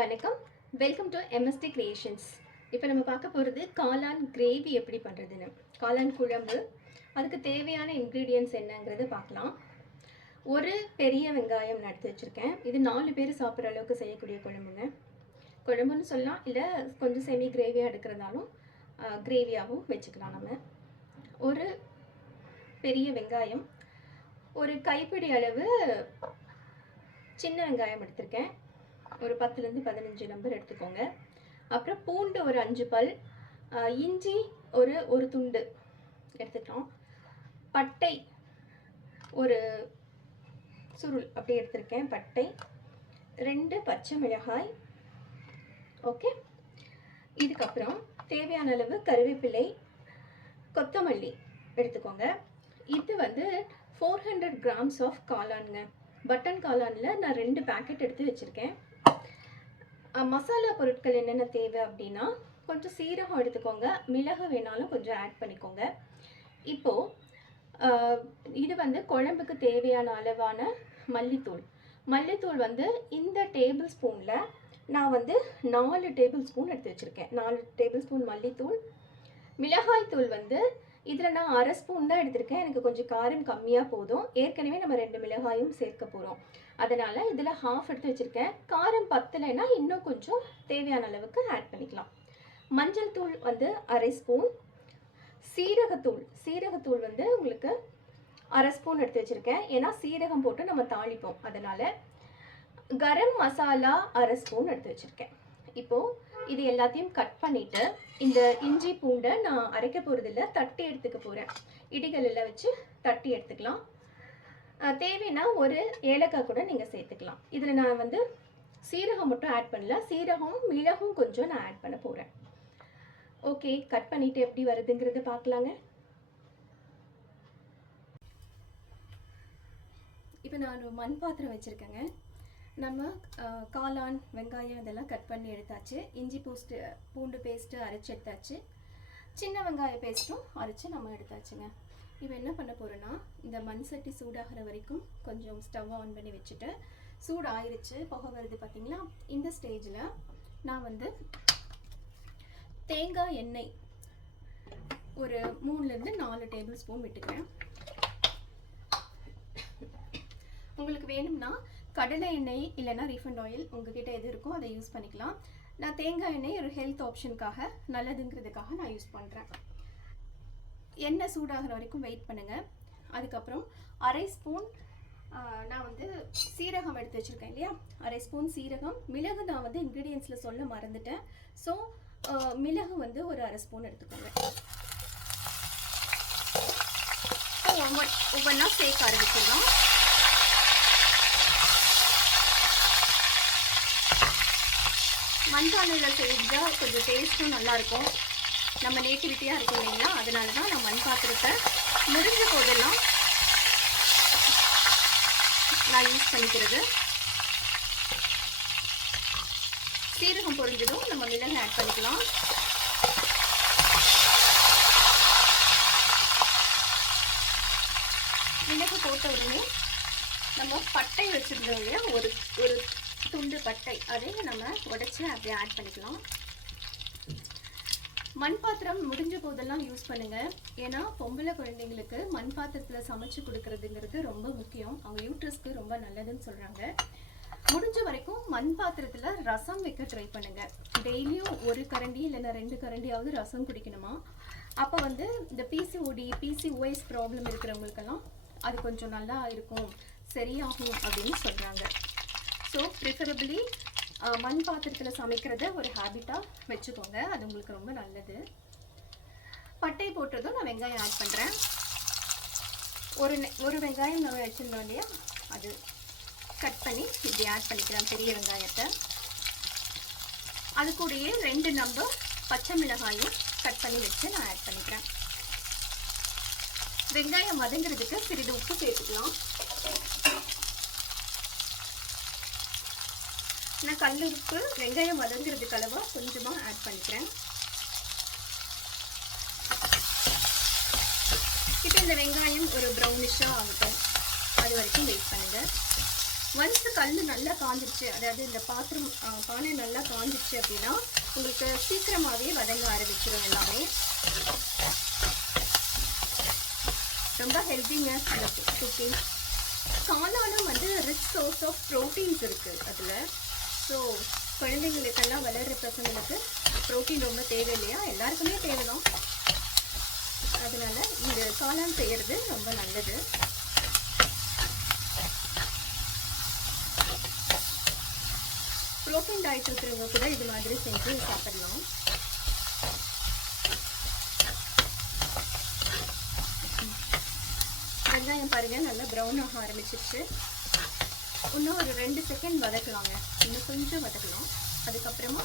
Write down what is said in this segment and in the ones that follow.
வணக்கம். Welcome to MST creations. இப்போ நம்ம பார்க்க போகிறது காளான் கிரேவி எப்படி பண்ணுறதுன்னு. காளான் குழம்பு, அதுக்கு தேவையான இன்க்ரீடியன்ட்ஸ் என்னங்கிறத பார்க்கலாம். ஒரு பெரிய வெங்காயம் நான் எடுத்து வச்சுருக்கேன். இது 4 பேர் சாப்பிட்ற அளவுக்கு செய்யக்கூடிய குழம்புங்க. குழம்புன்னு சொல்லலாம், இல்லை கொஞ்சம் செமி கிரேவியாக எடுக்கிறதாலும் கிரேவியாகவும் வச்சுக்கலாம். நம்ம ஒரு பெரிய வெங்காயம், ஒரு கைப்பிடி அளவு சின்ன வெங்காயம் எடுத்திருக்கேன். ஒரு 10லேருந்து 15 நம்பர் எடுத்துக்கோங்க. அப்புறம் பூண்டு ஒரு 5 பல், இஞ்சி ஒரு துண்டு எடுத்துட்டோம். பட்டை ஒரு சுருள் அப்படி எடுத்திருக்கேன். பட்டை 2 பச்சை மிளகாய். ஓகே. இதுக்கப்புறம் தேவையான அளவு கருவேப்பிலை, கொத்தமல்லி எடுத்துக்கோங்க. இது வந்து 400 கிராம்ஸ் ஆஃப் காளானுங்க. பட்டன் காளானில் நான் 2 பேக்கெட் எடுத்து வச்சுருக்கேன். மசாலா பொருட்கள் என்னென்ன தேவை அப்படின்னா, கொஞ்சம் சீரகம் எடுத்துக்கோங்க, மிளகு வேணாலும் கொஞ்சம் ஆட் பண்ணிக்கோங்க. இப்போது இது வந்து குழம்புக்கு தேவையான அளவான மல்லித்தூள் வந்து இந்த டேபிள் ஸ்பூனில் நான் வந்து 4 டேபிள் ஸ்பூன் எடுத்து வச்சுருக்கேன். 4 டேபிள் ஸ்பூன் மல்லித்தூள். மிளகாய்த்தூள் வந்து இதில் நான் 1/2 ஸ்பூன் தான் எடுத்திருக்கேன். எனக்கு கொஞ்சம் காரம் கம்மியாக போதும். ஏற்கனவே நம்ம 2 மிளகாயும் சேர்க்க போகிறோம். அதனால் இதில் 1/2 எடுத்து வச்சுருக்கேன். காரம் பத்தலைன்னா இன்னும் கொஞ்சம் தேவையான அளவுக்கு ஆட் பண்ணிக்கலாம். மஞ்சள் தூள் வந்து 1/2 ஸ்பூன். சீரகத்தூள் வந்து உங்களுக்கு 1/2 ஸ்பூன் எடுத்து வச்சுருக்கேன். ஏன்னா சீரகம் போட்டு நம்ம தாளிப்போம். அதனால் கரம் மசாலா 1/2 ஸ்பூன் எடுத்து வச்சுருக்கேன். இப்போது இது எல்லாத்தையும் கட் பண்ணிவிட்டு இந்த இஞ்சி பூண்டை நான் அரைக்க போகிறதில்ல, தட்டி எடுத்துக்க போகிறேன். இடிகள் எல்லாம் வச்சு தட்டி எடுத்துக்கலாம். தேவைன்னா ஒரு ஏலக்காய் கூட நீங்கள் சேர்த்துக்கலாம். இதில் நான் வந்து சீரகம் மட்டும் ஆட் பண்ணல, சீரகம் மிளகும் கொஞ்சம் நான் ஆட் பண்ண போகிறேன். ஓகே, கட் பண்ணிவிட்டு எப்படி வருதுங்கிறத பார்க்கலாங்க. இப்போ நான் ஒரு மண் பாத்திரம் வச்சுருக்கேங்க. நம்ம காளான், வெங்காயம் இதெல்லாம் கட் பண்ணி எடுத்தாச்சு. இஞ்சி பூண்டு பேஸ்ட்டு அரைச்சி எடுத்தாச்சு. சின்ன வெங்காய பேஸ்ட்டும் அரைச்சி நம்ம எடுத்தாச்சுங்க. இப்போ என்ன பண்ண போகிறோன்னா, இந்த மண் சட்டி சூடாகிற வரைக்கும் கொஞ்சம் ஸ்டவ் ஆன் பண்ணி வச்சுட்டு, சூடு ஆயிடுச்சு, புகை வருது பார்த்தீங்களா. இந்த ஸ்டேஜில் நான் வந்து தேங்காய் எண்ணெய் ஒரு 3லேருந்து 4 டேபிள் ஸ்பூன் விட்டுக்கிறேன். உங்களுக்கு வேணும்னா கடலை எண்ணெய் இல்லைன்னா ரீஃபண்ட் ஆயில் உங்ககிட்ட எது இருக்கோ அதை யூஸ் பண்ணிக்கலாம். நான் தேங்காய் எண்ணெய் ஒரு ஹெல்த் ஆப்ஷனுக்காக, நல்லதுங்கிறதுக்காக நான் யூஸ் பண்ணுறேன். எண்ணெய் சூடாகிற வரைக்கும் வெயிட் பண்ணுங்கள். அதுக்கப்புறம் 1/2 ஸ்பூன் நான் வந்து சீரகம் எடுத்து வச்சுருக்கேன் இல்லையா, 1/2 ஸ்பூன் சீரகம். மிளகு நான் வந்து இன்க்ரீடியன்ஸில் சொல்ல மறந்துட்டேன். ஸோ மிளகு வந்து ஒரு 1/2 ஸ்பூன் எடுத்துக்கோங்க. ஒவ்வொன்றா சேர்க்க ஆரம்பிச்சிடலாம். மண்பானையில் செஞ்சால் கொஞ்சம் டேஸ்ட்டும் நல்லாயிருக்கும். நம்ம நேட்டிவிட்டியாக இருக்கும் இல்லைங்களா, அதனால தான் நான் மண் பாத்திரத்தை முடிஞ்ச போதெல்லாம் நான் யூஸ் பண்ணிக்கிறது. சீரகம் பொரிஞ்சதும் நம்ம மிளகு ஆட் பண்ணிக்கலாம். மிளகு போட்ட உடனே நம்ம பட்டை வச்சுருந்தோம் இல்லையா, ஒரு துண்டு பட்டை, அதை நம்ம உடைச்சி அப்படியே ஆட் பண்ணிக்கலாம். மண் பாத்திரம் முடிஞ்ச போதெல்லாம் யூஸ் பண்ணுங்கள். ஏன்னா பொம்பளை குழந்தைங்களுக்கு மண் பாத்திரத்தில் சமைச்சு கொடுக்கறதுங்கிறது ரொம்ப முக்கியம். அவங்க யூட்ரஸ்க்கு ரொம்ப நல்லதுன்னு சொல்கிறாங்க. முடிஞ்ச வரைக்கும் மண் பாத்திரத்தில் ரசம் வைக்க ட்ரை பண்ணுங்கள். டெய்லியும் 1 கரண்டி இல்லைன்னா 2 கரண்டியாவது ரசம் குடிக்கணுமா. அப்போ வந்து இந்த PCOS ப்ராப்ளம் இருக்கிறவங்களுக்கெல்லாம் அது கொஞ்சம் நல்லா இருக்கும், சரியாகும் அப்படின்னு சொல்கிறாங்க. ஸோ ப்ரிஃபரபிளி மண் பாத்திரத்தில் சமைக்கிறத ஒரு ஹேபிட்டாக வச்சுக்கோங்க. அது உங்களுக்கு ரொம்ப நல்லது. பட்டை போட்டதும் நான் வெங்காயம் ஆட் பண்ணுறேன். ஒரு வெங்காயம் நம்ம வச்சுருந்தோம் இல்லையா, அது கட் பண்ணி இப்படி ஆட் பண்ணிக்கிறேன், பெரிய வெங்காயத்தை. அது கூடயே 2 நம்பர் பச்சை மிளகாயும் கட் பண்ணி வச்சு நான் ஆட் பண்ணிக்கிறேன். வெங்காயம் வதங்கிறதுக்கு சிறிது உப்பு சேர்த்துக்கலாம். நான் கல் உப்பு வெங்காயம் வதங்கிறதுக்கு அளவாக கொஞ்சமாக ஆட் பண்ணிக்கிறேன். இப்போ இந்த வெங்காயம் ஒரு ப்ரௌனிஷாக ஆகட்டும், அது வரைக்கும் வெயிட் பண்ணுங்கள். ஒன்ஸ் கல் நல்லா காஞ்சிடுச்சு, அதாவது இந்த பாத்திரம் பானை நல்லா காஞ்சிடுச்சு அப்படின்னா உங்களுக்கு சீக்கிரமாகவே வதங்க ஆரம்பிச்சிடும் எல்லாமே. ரொம்ப ஹெல்த்திங்க அந்த குக்கிங். காளானும் வந்து ரிச் சோர்ஸ் ஆஃப் ப்ரோட்டீன்ஸ் இருக்குது அதில். ஸோ குழந்தைங்களுக்கெல்லாம் வளர்கிற பசங்களுக்கு ப்ரோட்டீன் ரொம்ப தேவை இல்லையா, எல்லாருக்குமே தேவை தான். அதனால இந்த காளான் செய்கிறது ரொம்ப நல்லது. ப்ரோட்டீன் டயட் இருக்கிறவங்க கூட இது மாதிரி செஞ்சு சாப்பிடலாம். வெங்காயம் பாருங்கள் நல்லா ப்ரௌன் ஆக ஆரம்பிச்சிருச்சு. இன்னும் ஒரு 2 செகண்ட் வதக்கலாங்க, இன்னும் கொஞ்சம் வதக்கலாம். அதுக்கப்புறமா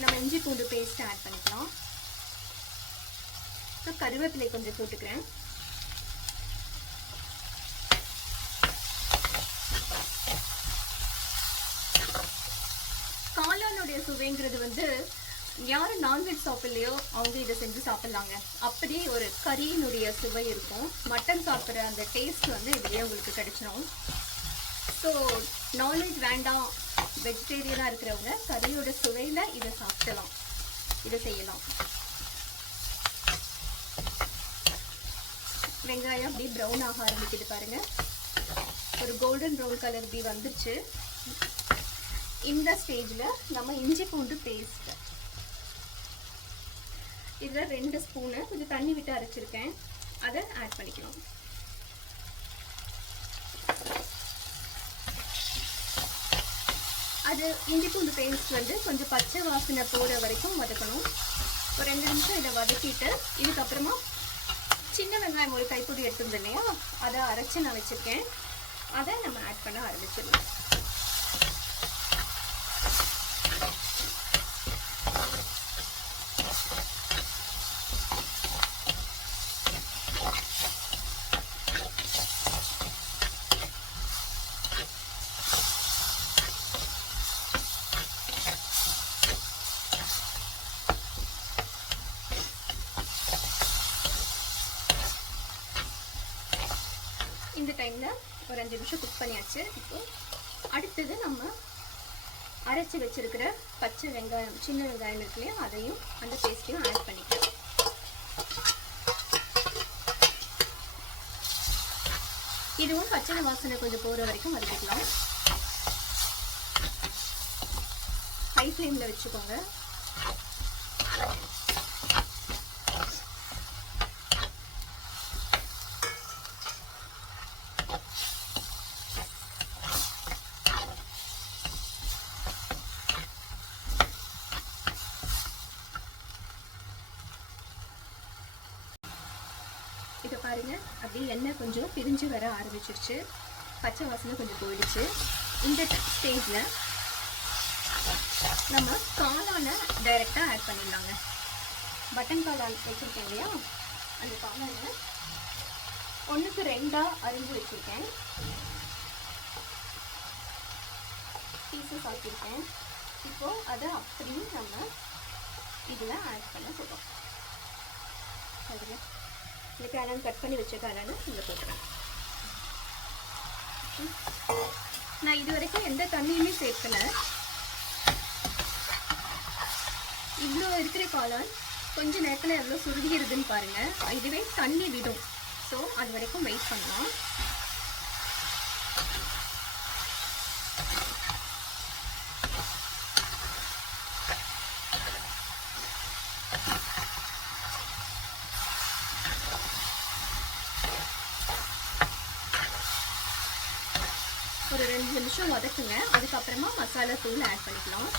நம்ம இஞ்சி பூண்டு பேஸ்ட் ஆட் பண்ணிக்கலாம். கருவேப்பிலை கொஞ்சம் போட்டுக்கிறேன். காளானுடைய சுவைங்கிறது வந்து யாரும் நான்வெஜ் சாப்பிட்லையோ அவங்க இதை செஞ்சு சாப்பிட்லாங்க. அப்படியே ஒரு கறியினுடைய சுவை இருக்கும். மட்டன் சாப்பிட்ற அந்த டேஸ்ட் வந்து இதுலேயே உங்களுக்கு கிடைச்சிடும். ஸோ நான்வெஜ் வேண்டாம், வெஜிடேரியனாக இருக்கிறவங்க கறியோட சுவையில் இதை சாப்பிடலாம், இதை செய்யலாம். வெங்காயம் அப்படியே ப்ரௌன் ஆக ஆரம்பிக்குது பாருங்கள். ஒரு கோல்டன் ப்ரௌன் கலர் இப்படி வந்துருச்சு. இந்த ஸ்டேஜில் நம்ம இஞ்சி பூண்டு பேஸ்ட் இதில் 2 ஸ்பூனு கொஞ்சம் தண்ணி விட்டு அரைச்சிருக்கேன், அதை ஆட் பண்ணிக்கலாம். அது இஞ்சி பூண்டு பேஸ்ட் வந்து கொஞ்சம் பச்சை வாசனை போகிற வரைக்கும் வதக்கணும். ஒரு 2 நிமிஷம் இதை வதக்கிட்டு இதுக்கப்புறமா சின்ன வெங்காயம் ஒரு கைப்பிடி எடுத்துருந்தேன் இல்லையா, அதை அரைச்சி நான் வச்சுருக்கேன், அதை நம்ம ஆட் பண்ண ஆரம்பிச்சிடலாம். இந்த டைமில் ஒரு 5 நிமிஷம் குக் பண்ணியாச்சு. இப்போது அடுத்தது நம்ம அரைச்சி வச்சுருக்கிற பச்சை வெங்காயம், சின்ன வெங்காயம் இருக்கு இல்லையா, அதையும் அந்த பேஸ்ட்டையும் ஆட் பண்ணிக்கலாம். இதுவும் பச்சை வாசனை கொஞ்சம் போகிற வரைக்கும் வதக்கிக்கலாம். ஹை ஃப்ளேமில் வச்சுக்கோங்க. இதை பாருங்கள், அப்படியே எண்ணெய் கொஞ்சம் பிரிஞ்சு வர ஆரம்பிச்சிருச்சு, பச்சை வாசனை கொஞ்சம் போயிடுச்சு. இந்த ஸ்டேஜில் நம்ம காளானை டைரெக்டாக ஆட் பண்ணிடலாங்க. பட்டன் காளான் வச்சுருக்கேன் இல்லையா, அந்த காளானை 1க்கு 2 அரிஞ்சு வச்சுருக்கேன், பீசஸ் ஆக்கியிருக்கேன். இப்போது அதை அப்படியே நம்ம இதில் ஆட் பண்ண போகிறோம். அதுங்க இந்த காளான் கட் பண்ணி வச்ச காளானை இதில் போட்டுறேன். நான் இது வரைக்கும் எந்த தண்ணியுமே சேர்க்கலை. இவ்வளோ இருக்கிற காளான் கொஞ்சம் நேரத்தில் எவ்வளோ சுருகிடுதுன்னு பாருங்கள். இதுவே தண்ணி விடும். ஸோ அது வரைக்கும் வெயிட் பண்ணலாம். ஒரு 2 நிமிஷம் வதக்குங்க. அதுக்கப்புறமா மசாலா தூள் ஆட் பண்ணிக்கலாம்.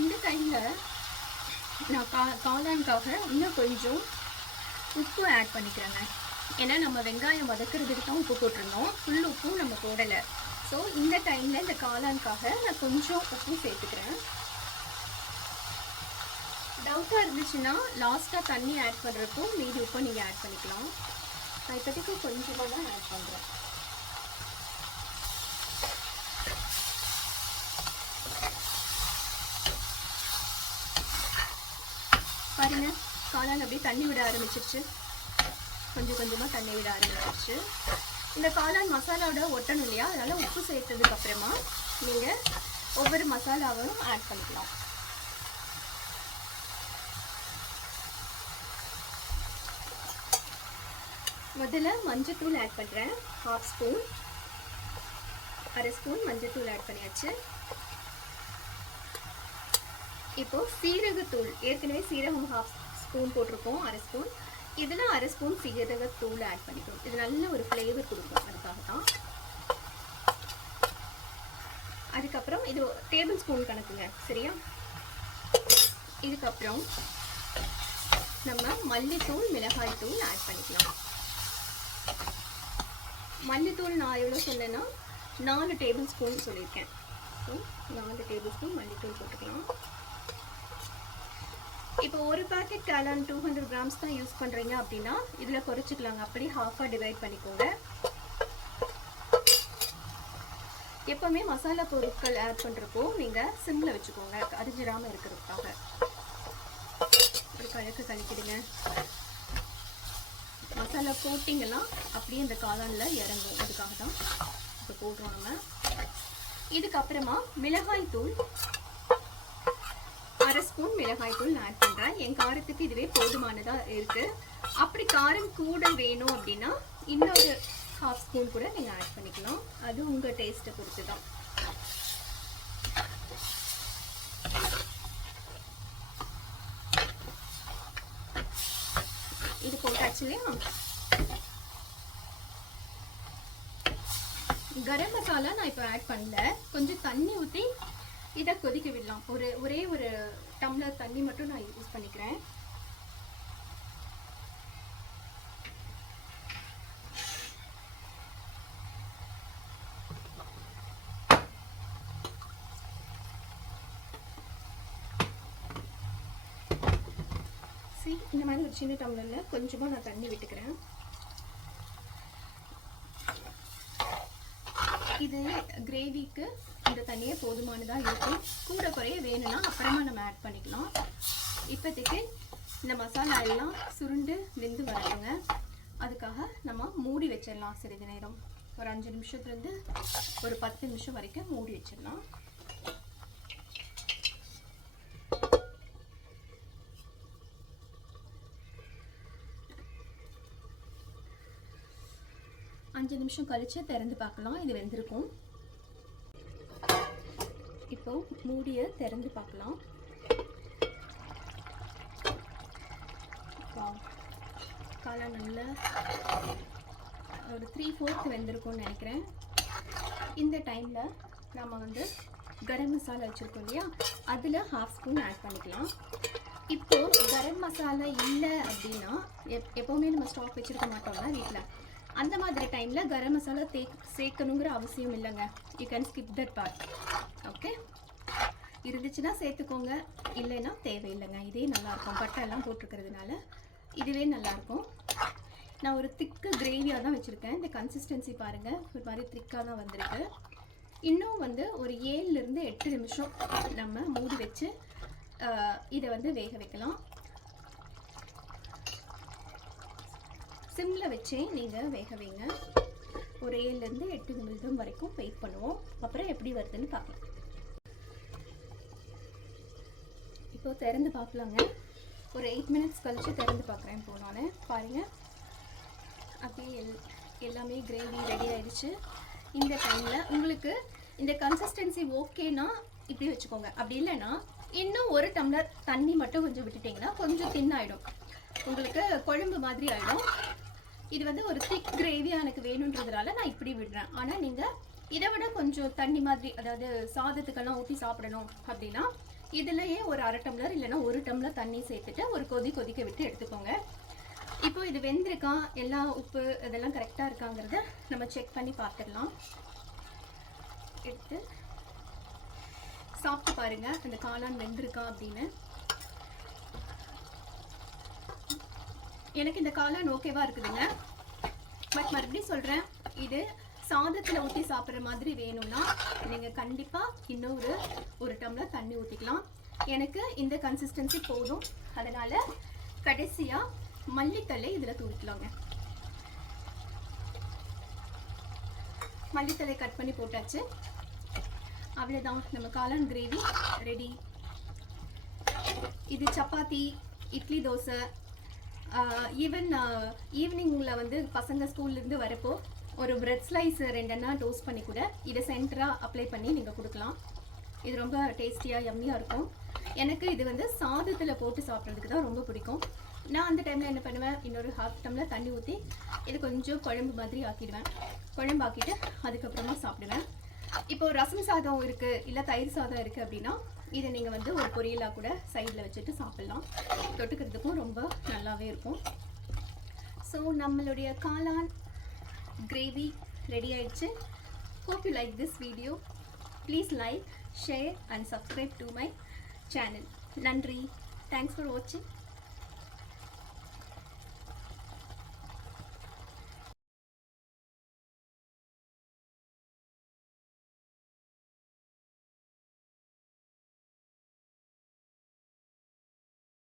இந்த டைமில் நான் காளானுக்காக இன்னும் கொஞ்சம் உப்பு ஆட் பண்ணிக்கிறேங்க. ஏன்னா நம்ம வெங்காயம் வதக்கிறதுக்கு தான் உப்பு போட்டிருந்தோம், ஃபுல் உப்பும் நம்ம போடலை. ஸோ இந்த டைமில் இந்த காளானுக்காக நான் கொஞ்சம் உப்பு சேர்த்துக்கிறேன். டவுட்டாக இருந்துச்சுன்னா லாஸ்ட்டாக தண்ணி ஆட் பண்ணுறப்போ மீதி உப்பை நீங்கள் ஆட் பண்ணிக்கலாம். நான் இப்போதைக்கு கொஞ்சமாக தான் ஆட் பண்ணுறேன். பாருங்கள், காளான் அப்படியே தண்ணி விட ஆரம்பிச்சிருச்சு. கொஞ்சம் கொஞ்சமாக தண்ணி விட ஆரம்பிச்சிருச்சு. இந்த காளான் மசாலாவோட ஒட்டணும் இல்லையா, அதனால் உப்பு சேர்த்ததுக்கப்புறமா நீங்கள் ஒவ்வொரு மசாலாவும் ஆட் பண்ணிக்கலாம். முதல்ல மஞ்சத்தூள் ஆட் பண்ணுறேன். 1/2 ஸ்பூன், 1/2 ஸ்பூன் மஞ்சத்தூள் ஆட் பண்ணியாச்சு. இப்போது சீரகத்தூள், ஏற்கனவே சீரகம் 1/2 ஸ்பூன் போட்டிருக்கோம், 1/2 ஸ்பூன். இதில் 1/2 ஸ்பூன் சீரகத்தூள் ஆட் பண்ணிக்கணும். இது நல்ல ஒரு ஃப்ளேவர் கொடுக்கும், அதுக்காக தான். அதுக்கப்புறம் இது டேபிள் ஸ்பூன் கணக்குங்க, சரியா? இதுக்கப்புறம் நம்ம மல்லித்தூள், மிளகாய் தூள் ஆட் பண்ணிக்கலாம். மல்லித்தூள் நான் எவ்வளோ சொன்னேன்னா 4 டேபிள் ஸ்பூன் சொல்லியிருக்கேன். ஸோ 4 டேபிள் ஸ்பூன் மல்லித்தூள் போட்டுக்கலாம். இப்போ ஒரு பேக்கெட் காளான் 200 கிராம்ஸ் தான் யூஸ் பண்ணுறீங்க அப்படின்னா இதில் குறைச்சிக்கலாங்க. அப்படி ஹாஃபாக டிவைட் பண்ணிக்கோங்க. எப்போவுமே மசாலா பொருட்கள் ஆட் பண்ணுறப்போ நீங்கள் சிம்மில் வச்சுக்கோங்க, அரிஞ்சிடாமல் இருக்கிறதுக்காக. ஒரு கலக்கு கலக்கிடுங்க. மசாலா கோட்டிங்கெல்லாம் அப்படியே இந்த காளானில் இறங்கும், அதுக்காக தான் இப்போ போடுறோம் நம்ம. இதுக்கப்புறமா மிளகாய் தூள், 1/2 ஸ்பூன் மிளகாய் தூள் நான் ஆட் பண்ணுறேன். என் காரத்துக்கு இதுவே போதுமானதாக இருக்குது. அப்படி காரம் கூட வேணும் அப்படின்னா இன்னொரு 1/2 ஸ்பூன் கூட நீங்கள் ஆட் பண்ணிக்கலாம். அது உங்கள் டேஸ்ட்டை பொறுத்து தான். இது போட்டாச்சு இல்லையா? கரம் மசாலா நான் இப்போ ஆட் பண்ணல. கொஞ்சம் தண்ணி ஊற்றி இதை கொதிக்க விடலாம். ஒரே ஒரு டம்ளர் தண்ணி மட்டும் நான் யூஸ் பண்ணிக்கிறேன். இந்த மாதிரி ஒரு சின்ன டம்ளரில் கொஞ்சமாக நான் தண்ணி விட்டுக்கிறேன். இது கிரேவிக்கு இந்த தண்ணியே போதுமானதாக இருக்கும். கூட குறைய வேணும்னா அப்புறமா நம்ம ஆட் பண்ணிக்கலாம். இப்போதைக்கு இந்த மசாலா எல்லாம் சுருண்டு வெந்து வரட்டுங்க. அதுக்காக நம்ம மூடி வச்சிடலாம். சிறிது நேரம், ஒரு 5 நிமிஷத்துலேருந்து ஒரு 10 நிமிஷம் வரைக்கும் மூடி வச்சிடலாம். அஞ்சு நிமிஷம் கழிச்சு திறந்து பார்க்கலாம். இது வெந்திருக்கும். இப்போ மூடியை திறந்து பார்க்கலாம். காளான் நல்லா ஒரு 3/4 வெந்திருக்கும்னு நினைக்கிறேன். இந்த டைமில் நம்ம வந்து கரம் மசாலா வச்சுருக்கோம் இல்லையா, அதில் 1/2 ஸ்பூன் ஆட் பண்ணிக்கலாம். இப்போது கரம் மசாலா இல்லை அப்படின்னா எப்போவுமே நம்ம ஸ்டாக் வச்சுருக்க மாட்டோம்ல வீட்டில். அந்த மாதிரி டைமில் கரம் மசாலா சேர்க்கணுங்கிற அவசியம் இல்லைங்க. You can skip that part. Okay, இருந்துச்சுன்னா சேர்த்துக்கோங்க, இல்லைன்னா தேவையில்லைங்க. இதே நல்லாயிருக்கும். பட்டை எல்லாம் போட்டிருக்கிறதுனால இதுவே நல்லாயிருக்கும். நான் ஒரு திக்கு கிரேவியாக தான் வச்சுருக்கேன். இந்த கன்சிஸ்டன்சி பாருங்கள், ஒரு மாதிரி திக்காக தான் வந்திருக்கு. இன்னும் வந்து ஒரு 7லேருந்து 8 நிமிஷம் நம்ம மூடி வச்சு இதை வந்து வேக வைக்கலாம். சிம்மில் வச்சே நீங்கள் வேக வைங்க. ஒரு 7லேருந்து 8 நிமிஷம் வரைக்கும் வெயிட் பண்ணுவோம். அப்புறம் எப்படி வருதுன்னு பார்க்கலாம். இப்போ திறந்து பார்க்கலாங்க. ஒரு 8 மினிட்ஸ் கழித்து திறந்து பார்க்குறேன். இப்போ நான் பாருங்கள், அப்படியே எல்லாமே கிரேவி ரெடி ஆயிடுச்சு. இந்த டைமில் உங்களுக்கு இந்த கன்சிஸ்டன்சி ஓகேனா இப்படி வச்சுக்கோங்க. அப்படி இல்லைன்னா இன்னும் ஒரு டம்ளர் தண்ணி மட்டும் கொஞ்சம் விட்டுட்டிங்கன்னா கொஞ்சம் தின்னாயிடும், உங்களுக்கு குழம்பு மாதிரி ஆகிடும். இது வந்து ஒரு திக் கிரேவியாக எனக்கு வேணுன்றதுனால நான் இப்படி விடுறேன். ஆனால் நீங்கள் இதை விட கொஞ்சம் தண்ணி மாதிரி, அதாவது சாதத்துக்கெல்லாம் ஊற்றி சாப்பிடணும் அப்படின்னா இதுலேயே ஒரு 1/2 டம்ளர் இல்லைன்னா 1 டம்ளர் தண்ணி சேர்த்துட்டு ஒரு கொதிக்க விட்டு எடுத்துக்கோங்க. இப்போ இது வெந்திருக்கா, எல்லா உப்பு இதெல்லாம் கரெக்டாக இருக்காங்கிறத நம்ம செக் பண்ணி பார்த்துடலாம். எடுத்து சாப்பிட்டு பாருங்கள் அந்த காளான் வெந்திருக்கா அப்படின்னு. எனக்கு இந்த காளான் ஓகேவா இருக்குதுங்க. பட் மறுபடியும் சொல்கிறேன், இது சாதத்தில் ஊற்றி சாப்பிட்ற மாதிரி வேணும்னா நீங்கள் கண்டிப்பாக இன்னும் ஒரு டம்ளர் தண்ணி ஊற்றிக்கலாம். எனக்கு இந்த கன்சிஸ்டன்சி போதும். அதனால் கடைசியாக மல்லித்தலை இதில் தூவிக்கலாங்க. மல்லித்தலை கட் பண்ணி போட்டாச்சு. அவ்வளோதான், நம்ம காளான் கிரேவி ரெடி. இது சப்பாத்தி, இட்லி, தோசை, ஈவன் ஈவினிங்கில் வந்து பசங்க ஸ்கூல்லேருந்து வரப்போ ஒரு பிரெட் ஸ்லைஸ் 2 டோஸ்ட் பண்ணி கூட இதை சென்டராக அப்ளை பண்ணி நீங்கள் கொடுக்கலாம். இது ரொம்ப டேஸ்டியாக யம்மியாக இருக்கும். எனக்கு இது வந்து சாதத்தில் போட்டு சாப்பிட்றதுக்கு தான் ரொம்ப பிடிக்கும். நான் அந்த டைமில் என்ன பண்ணுவேன், இன்னொரு 1/2 டம்ளர் தண்ணி ஊற்றி இது கொஞ்சம் குழம்பு மாதிரி ஆக்கிடுவேன். குழம்பு ஆக்கிட்டு அதுக்கப்புறமா சாப்பிடுவேன். இப்போது ரசம் சாதம் இருக்குது, இல்லை தயிர் சாதம் இருக்குது அப்படின்னா இதை நீங்கள் வந்து ஒரு பொரியலாக கூட சைடில் வச்சுட்டு சாப்பிட்லாம். தொட்டுக்கிறதுக்கும் ரொம்ப நல்லாவே இருக்கும். ஸோ நம்மளுடைய காளான் கிரேவி ரெடி ஆயிடுச்சு. Hope you like this video. Please like, share and subscribe to my channel. நன்றி. Thanks for watching.